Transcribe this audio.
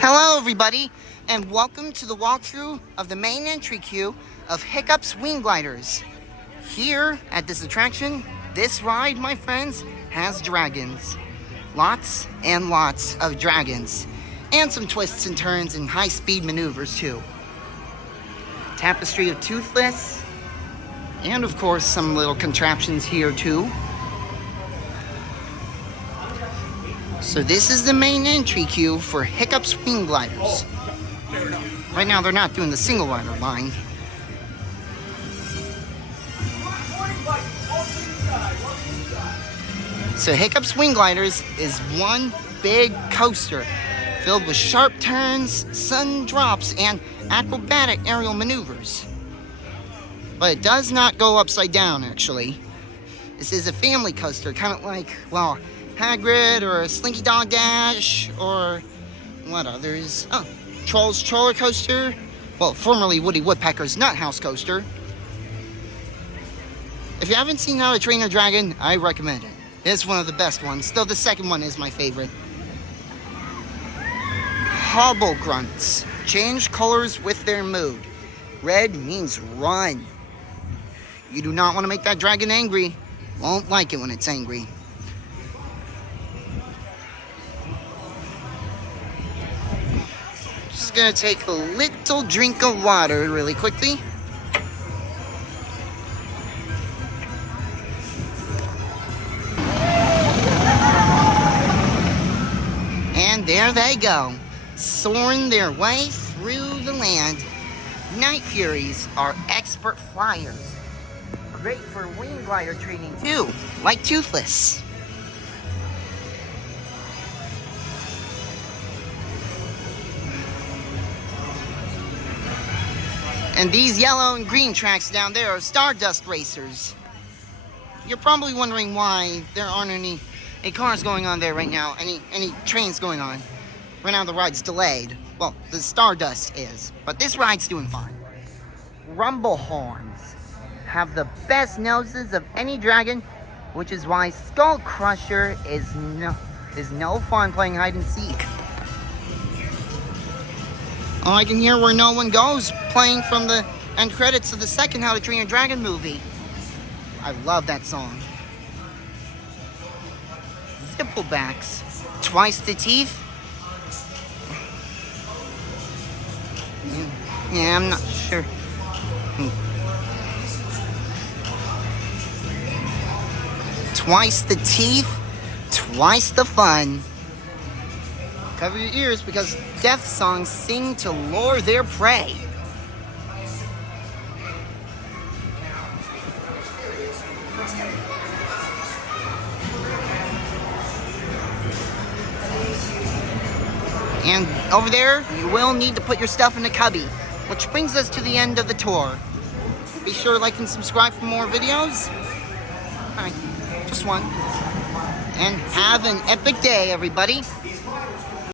Hello everybody, and welcome to the walkthrough of the main entry queue of Hiccup's Wing Gliders. Here at this attraction, this ride, my friends, has dragons. Lots and lots of dragons. And some twists and turns and high-speed maneuvers too. Tapestry of Toothless. And of course some little contraptions here too. So this is the main entry queue for Hiccup's Wing Gliders. Right now they're not doing the single rider line. So Hiccup's Wing Gliders is one big coaster filled with sharp turns, sudden drops, and acrobatic aerial maneuvers. But it does not go upside down, actually. This is a family coaster, kind of like, well, Hagrid or Slinky Dog Dash or what others? Oh, Troll's Troller Coaster. Well, formerly Woody Woodpecker's Nut House Coaster. If you haven't seen How to Train Your Dragon, I recommend it. It's one of the best ones, though the second one is my favorite. Hobble Grunts change colors with their mood. Red means run. You do not want to make that dragon angry. Won't like it when it's angry. Just gonna take a little drink of water really quickly. And there they go, soaring their way through the land. Night Furies are expert flyers. Great for wing glider training too, like Toothless. And these yellow and green tracks down there are Stardust Racers. You're probably wondering why there aren't any cars going on there right now, any trains going on. Right now the ride's delayed. Well, the Stardust is, but this ride's doing fine. Rumble Horns have the best noses of any dragon, which is why Skull Crusher is no fun playing hide and seek. Oh, I can hear Where No One Goes playing from the end credits of the second How to Train Your Dragon movie. I love that song. Zipplebacks, twice the teeth. Yeah, I'm not sure. Twice the teeth, twice the fun. Cover your ears because death songs sing to lure their prey. And over there, you will need to put your stuff in a cubby, which brings us to the end of the tour. Be sure to like and subscribe for more videos. Alright, just one. And have an epic day, everybody.